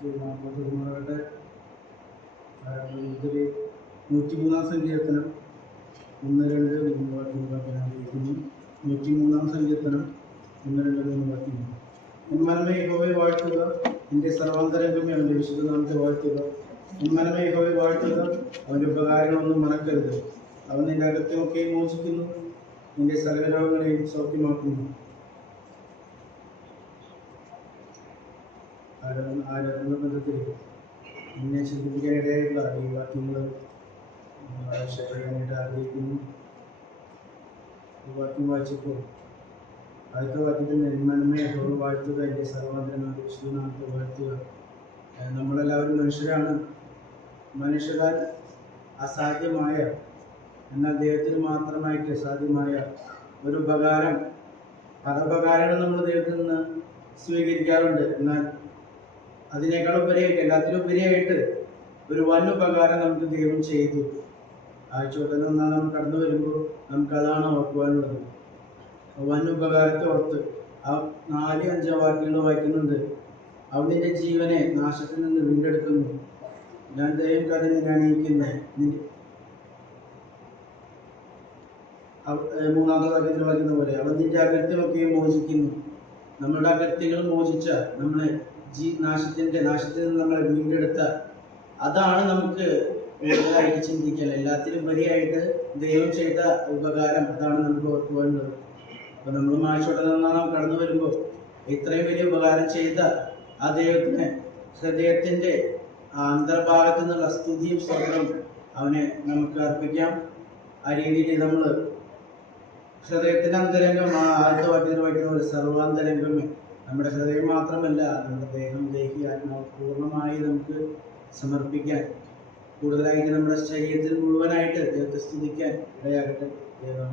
നമ്മുടെ ഇതിൽ 103 സങ്കീർത്തനം 1-2-3 വാക്യങ്ങൾ ആഗ്രഹിക്കുന്നു. 103 സങ്കീർത്തനം 1-2-3 വാക്യങ്ങൾ. എന്മനമേ യഹോവയെ വാഴ്ത്തുക, എൻ്റെ സർവാന്തരംഗമേ അവൻ്റെ വിശുദ്ധ നാമത്തെ വാഴ്ത്തുക. എന്മനമേ യഹോവയെ വാഴ്ത്തുക, അവൻ്റെ ഉപകാരങ്ങളൊന്നും മറക്കരുത്. അവൻ നിന്റെ അകത്യമൊക്കെ മോചിക്കുന്നു, നിന്റെ സകല രോഗങ്ങളെയും സൗഖ്യമാക്കുന്നു. ആരാധന ബന്ധത്തിൽ എന്നെ ചിന്തിപ്പിക്കാനിടയായിട്ടുള്ള ഈ വാക്യങ്ങൾ ആവശ്യപ്പെടാനായിട്ട് ആഗ്രഹിക്കുന്നു. ഈ വാക്യം വായിച്ചപ്പോൾ അടുത്ത വാക്യത്തിൽ നെന്മനമേ യഹോവയെ വാഴ്ത്തുക, എൻ്റെ സർവാന്തരങ്ങളുടെ വിശുദ്ധനാമത്തെ വാഴ്ത്തുക. നമ്മളെല്ലാവരും മനുഷ്യരാണ്. മനുഷ്യരാൽ അസാധ്യമായ, എന്നാൽ ദൈവത്തിന് മാത്രമായിട്ട് സാധ്യമായ ഒരു ഉപകാരം, പല ഉപകാരങ്ങൾ നമ്മൾ ദൈവത്തിൽ നിന്ന് സ്വീകരിക്കാറുണ്ട്. എന്നാൽ അതിനേക്കാൾ ഉപരിയായിട്ട്, എല്ലാത്തിനും ഉപരിയായിട്ട് ഒരു വൻ ഉപകാരം നമുക്ക് ദൈവം ചെയ്തു. ആഴ്ചവട്ടം നമ്മൾ കടന്നു വരുമ്പോൾ നമുക്കതാണ് ഓർക്കുവാനുള്ളത്. വൻ ഉപകാരത്തെ ഓർത്ത് ആ 4-5 വാക്യങ്ങൾ വായിക്കുന്നുണ്ട്. അവൻ നിന്റെ ജീവനെ നാശത്തിൽ നിന്ന് വീണ്ടെടുക്കുന്നു, ഞാൻ ദൈവം കാര്യം നിന്നെ അണിയിക്കുന്നു. 3-ാമത്തെ വാക്യത്തിൽ വായിക്കുന്ന പോലെ അവൻ നിന്റെ അകൃത്യമൊക്കെ മോചിക്കുന്നു. നമ്മളുടെ അകൃത്യങ്ങൾ മോചിച്ച, നമ്മളെ നാശത്തിൽ നിന്ന് നമ്മളെ വീണ്ടെടുത്ത, അതാണ് നമുക്ക് കൂടുതലായിട്ട് ചിന്തിക്കാൻ. എല്ലാത്തിനും ഉപരിയായിട്ട് ദൈവം ചെയ്ത ഉപകാരം, അതാണ് നമുക്ക് ഓർക്കുവാനുള്ളത്. അപ്പൊ നമ്മൾ മാഴ്ചോട്ടം നാം കടന്നു വരുമ്പോൾ ഇത്രയും വലിയ ഉപകാരം ചെയ്ത ആ ദൈവത്തിന് ഹൃദയത്തിന്റെ അന്തർഭാഗത്തു നിന്നുള്ള സ്തുതിയും സ്തോത്രവും അവനെ നമുക്ക് അർപ്പിക്കാം. ആ രീതിയിൽ നമ്മൾ ഹൃദയത്തിന്റെ അന്തരംഗം, ആദ്യത്തെ വാക്യത്തിൽ വായിക്കുന്ന പോലെ സർവാന്തരംഗമേ, നമ്മുടെ ഹൃദയം മാത്രമല്ല, നമ്മുടെ ദേഹം, ദേഹി, ആത്മാവ് പൂർണ്ണമായി നമുക്ക് സമർപ്പിക്കാൻ, കൂടുതലായിട്ട് നമ്മുടെ ശരീരത്തിൽ മുഴുവനായിട്ട് ദൈവത്തെ സ്തുതിക്കാൻ ഇടയാകട്ടെ. ദൈവം